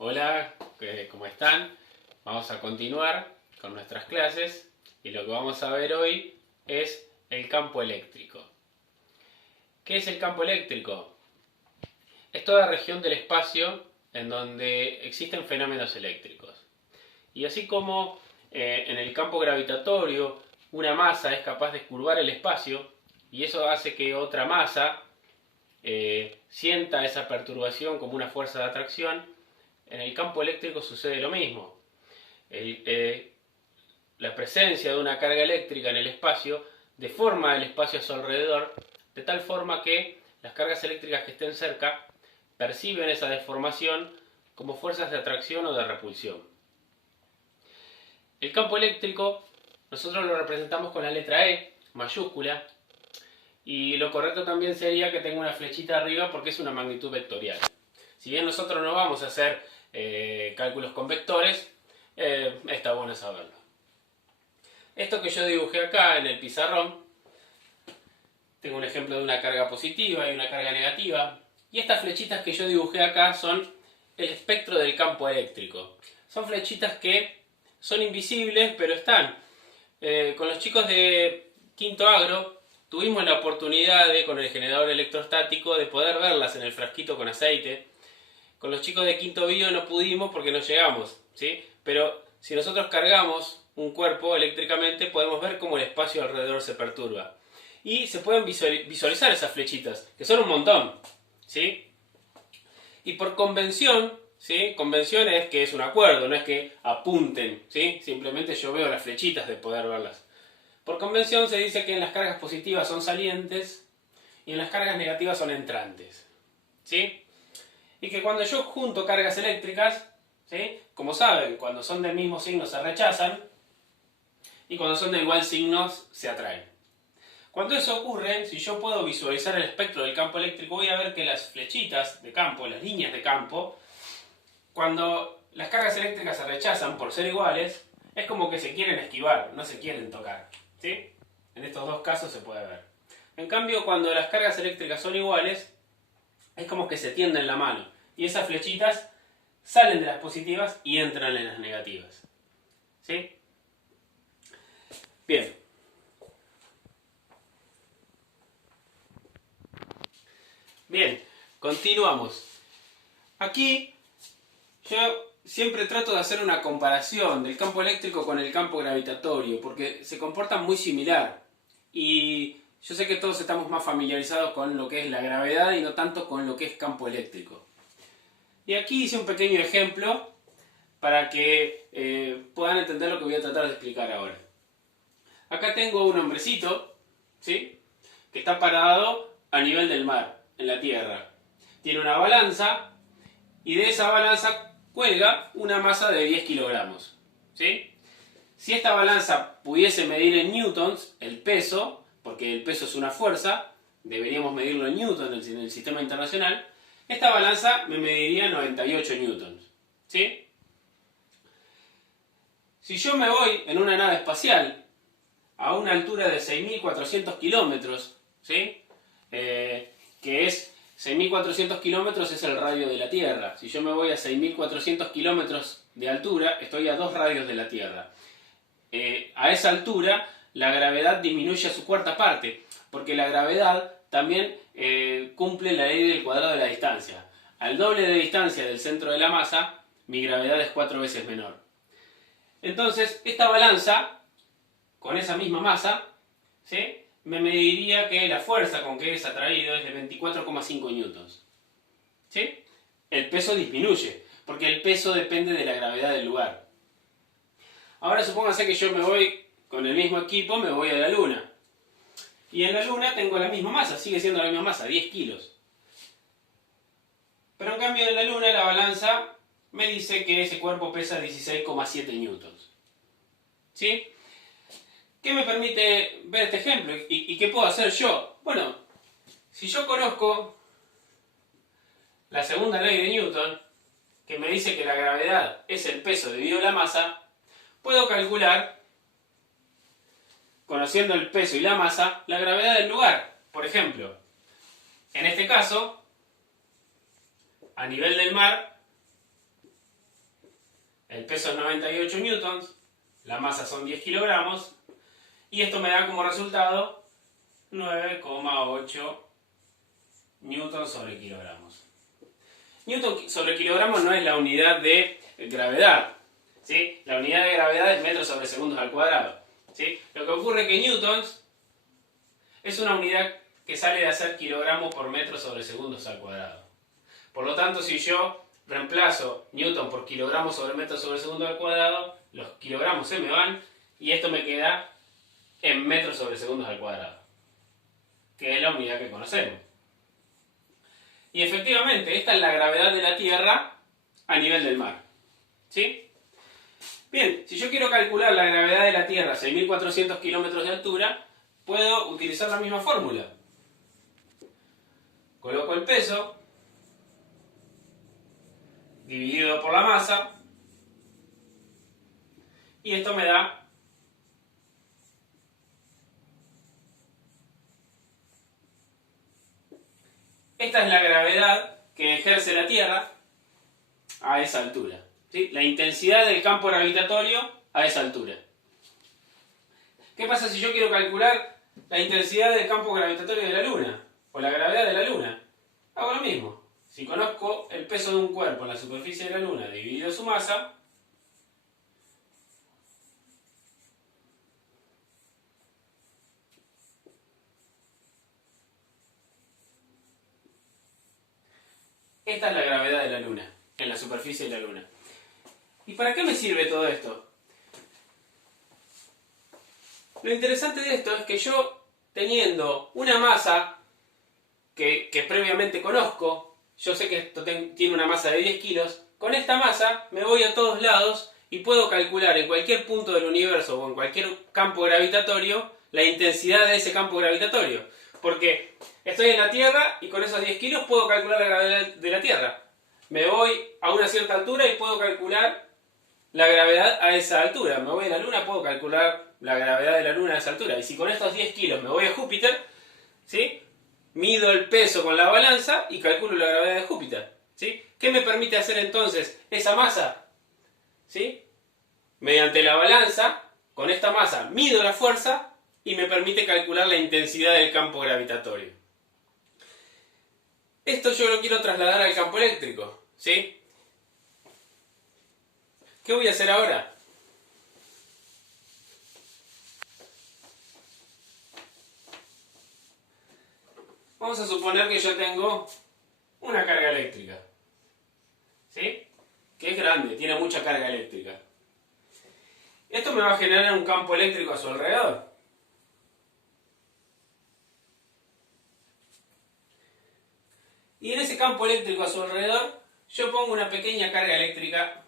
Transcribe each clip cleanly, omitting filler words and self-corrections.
Hola, ¿cómo están? Vamos a continuar con nuestras clases y lo que vamos a ver hoy es el campo eléctrico. ¿Qué es el campo eléctrico? Es toda región del espacio en donde existen fenómenos eléctricos. Y así como en el campo gravitatorio una masa es capaz de curvar el espacio y eso hace que otra masa sienta esa perturbación como una fuerza de atracción, en el campo eléctrico sucede lo mismo. La presencia de una carga eléctrica en el espacio deforma el espacio a su alrededor, de tal forma que las cargas eléctricas que estén cerca perciben esa deformación como fuerzas de atracción o de repulsión. El campo eléctrico nosotros lo representamos con la letra E mayúscula, y lo correcto también sería que tenga una flechita arriba porque es una magnitud vectorial. Si bien nosotros no vamos a hacer cálculos con vectores, está bueno saberlo. Esto que yo dibujé acá en el pizarrón, tengo un ejemplo de una carga positiva y una carga negativa, y estas flechitas que yo dibujé acá son el espectro del campo eléctrico. Son flechitas que son invisibles, pero están. Con los chicos de quinto agro tuvimos la oportunidad con el generador electrostático de poder verlas en el frasquito con aceite. Con los chicos de quinto bio no pudimos porque no llegamos, ¿sí? Pero si nosotros cargamos un cuerpo eléctricamente podemos ver cómo el espacio alrededor se perturba. Y se pueden visualizar esas flechitas, que son un montón, ¿sí? Y por convención, ¿sí? Convención es que es un acuerdo, no es que apunten, ¿sí? Simplemente yo veo las flechitas de poder verlas. Por convención se dice que en las cargas positivas son salientes y en las cargas negativas son entrantes, ¿sí? Y que cuando yo junto cargas eléctricas, ¿sí? Como saben, cuando son del mismo signo se rechazan y cuando son de igual signo se atraen. Cuando eso ocurre, si yo puedo visualizar el espectro del campo eléctrico, voy a ver que las flechitas de campo, las líneas de campo, cuando las cargas eléctricas se rechazan por ser iguales, es como que se quieren esquivar, no se quieren tocar, ¿sí? En estos dos casos se puede ver. En cambio, cuando las cargas eléctricas son iguales, es como que se tienden la mano y esas flechitas salen de las positivas y entran en las negativas, ¿sí? Bien. Bien, continuamos. Aquí yo siempre trato de hacer una comparación del campo eléctrico con el campo gravitatorio, porque se comportan muy similar. Y yo sé que todos estamos más familiarizados con lo que es la gravedad y no tanto con lo que es campo eléctrico. Y aquí hice un pequeño ejemplo para que puedan entender lo que voy a tratar de explicar ahora. Acá tengo un hombrecito, ¿sí? Que está parado a nivel del mar, en la tierra. Tiene una balanza y de esa balanza cuelga una masa de 10 kilogramos, ¿sí? Si esta balanza pudiese medir en newtons el peso, porque el peso es una fuerza, deberíamos medirlo en newtons en el sistema internacional, esta balanza me mediría 98 newtons, ¿sí? Si yo me voy en una nave espacial a una altura de 6.400 kilómetros, ¿sí? Que es 6.400 kilómetros es el radio de la Tierra. Si yo me voy a 6.400 kilómetros de altura, estoy a 2 radios de la Tierra. A esa altura, la gravedad disminuye a su cuarta parte, porque la gravedad también cumple la ley del cuadrado de la distancia. Al doble de distancia del centro de la masa, mi gravedad es 4 veces menor. Entonces, esta balanza, con esa misma masa, ¿sí? Me mediría que la fuerza con que es atraído es de 24,5 newtons. ¿Sí? El peso disminuye, porque el peso depende de la gravedad del lugar. Ahora supóngase que yo me voy con el mismo equipo, me voy a la Luna. Y en la Luna tengo la misma masa, sigue siendo la misma masa, 10 kilos. Pero en cambio en la Luna la balanza me dice que ese cuerpo pesa 16,7 newtons. ¿Sí? ¿Qué me permite ver este ejemplo? ¿Y qué puedo hacer yo? Bueno, si yo conozco la segunda ley de Newton, que me dice que la gravedad es el peso dividido la masa, puedo calcular, conociendo el peso y la masa, la gravedad del lugar. Por ejemplo, en este caso, a nivel del mar, el peso es 98 newtons, la masa son 10 kilogramos, y esto me da como resultado 9,8 newtons sobre kilogramos. Newton sobre kilogramos no es la unidad de gravedad, ¿sí? La unidad de gravedad es metros sobre segundos al cuadrado, ¿sí? Lo que ocurre es que newtons es una unidad que sale de hacer kilogramos por metros sobre segundos al cuadrado. Por lo tanto, si yo reemplazo newton por kilogramos sobre metros sobre segundo al cuadrado, los kilogramos se me van y esto me queda en metros sobre segundos al cuadrado, que es la unidad que conocemos. Y efectivamente, esta es la gravedad de la Tierra a nivel del mar, ¿sí? Bien, si yo quiero calcular la gravedad de la Tierra a 6.400 kilómetros de altura, puedo utilizar la misma fórmula. Coloco el peso dividido por la masa y esto me da esta es la gravedad que ejerce la Tierra a esa altura, ¿sí? La intensidad del campo gravitatorio a esa altura. ¿Qué pasa si yo quiero calcular la intensidad del campo gravitatorio de la Luna? O la gravedad de la Luna. Hago lo mismo. Si conozco el peso de un cuerpo en la superficie de la Luna dividido su masa, esta es la gravedad de la Luna, en la superficie de la Luna. ¿Y para qué me sirve todo esto? Lo interesante de esto es que yo, teniendo una masa que previamente conozco, yo sé que esto tiene una masa de 10 kilos, con esta masa me voy a todos lados y puedo calcular en cualquier punto del universo o en cualquier campo gravitatorio la intensidad de ese campo gravitatorio. Porque estoy en la Tierra y con esos 10 kilos puedo calcular la gravedad de la Tierra. Me voy a una cierta altura y puedo calcular la gravedad a esa altura. Me voy a la Luna, puedo calcular la gravedad de la Luna a esa altura. Y si con estos 10 kilos me voy a Júpiter, ¿sí? Mido el peso con la balanza y calculo la gravedad de Júpiter, ¿sí? ¿Qué me permite hacer entonces esa masa? ¿Sí? Mediante la balanza, con esta masa, mido la fuerza y me permite calcular la intensidad del campo gravitatorio. Esto yo lo quiero trasladar al campo eléctrico, ¿sí? ¿Qué voy a hacer ahora? Vamos a suponer que yo tengo una carga eléctrica, ¿sí? Que es grande, tiene mucha carga eléctrica. Esto me va a generar un campo eléctrico a su alrededor. Y en ese campo eléctrico a su alrededor, yo pongo una pequeña carga eléctrica .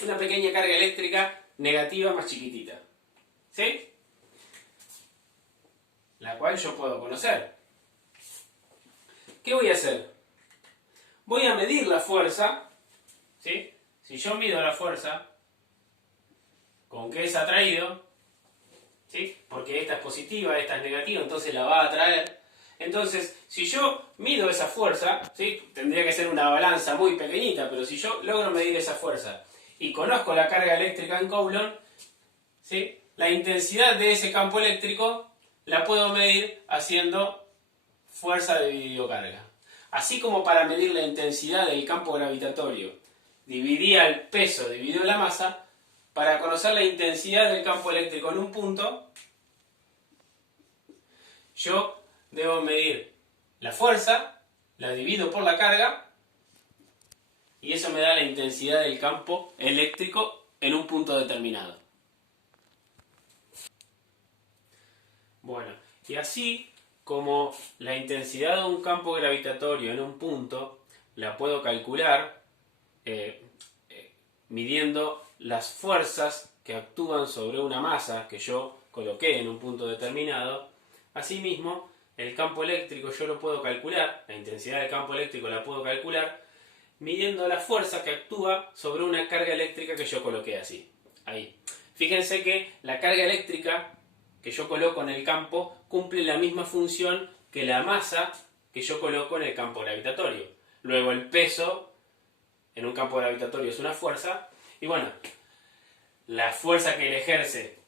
Una pequeña carga eléctrica negativa más chiquitita, ¿sí? La cual yo puedo conocer. ¿Qué voy a hacer? Voy a medir la fuerza, ¿sí? Si yo mido la fuerza con que es atraído, ¿sí? Porque esta es positiva, esta es negativa, entonces la va a atraer. Entonces, si yo mido esa fuerza, ¿sí? Tendría que ser una balanza muy pequeñita, pero si yo logro medir esa fuerza y conozco la carga eléctrica en Coulomb, ¿sí? La intensidad de ese campo eléctrico la puedo medir haciendo fuerza dividido carga. Así como para medir la intensidad del campo gravitatorio dividía el peso dividido la masa, para conocer la intensidad del campo eléctrico en un punto, yo debo medir la fuerza, la divido por la carga, y eso me da la intensidad del campo eléctrico en un punto determinado. Bueno, y así como la intensidad de un campo gravitatorio en un punto la puedo calcular midiendo las fuerzas que actúan sobre una masa que yo coloqué en un punto determinado, asimismo el campo eléctrico yo lo puedo calcular, la intensidad del campo eléctrico la puedo calcular midiendo la fuerza que actúa sobre una carga eléctrica que yo coloqué así, ahí. Fíjense que la carga eléctrica que yo coloco en el campo cumple la misma función que la masa que yo coloco en el campo gravitatorio. Luego el peso en un campo gravitatorio es una fuerza, y bueno, la fuerza que le ejerce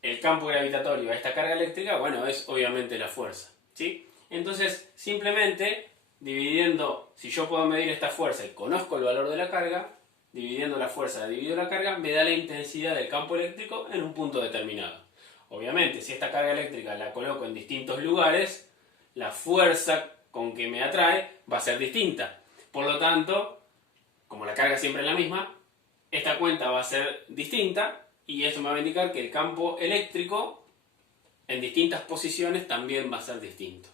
el campo gravitatorio a esta carga eléctrica, bueno, es obviamente la fuerza, ¿sí? Entonces, simplemente dividiendo, si yo puedo medir esta fuerza y conozco el valor de la carga, dividiendo la fuerza dividido la carga, me da la intensidad del campo eléctrico en un punto determinado. Obviamente, si esta carga eléctrica la coloco en distintos lugares, la fuerza con que me atrae va a ser distinta. Por lo tanto, como la carga siempre es la misma, esta cuenta va a ser distinta y esto me va a indicar que el campo eléctrico en distintas posiciones también va a ser distinto.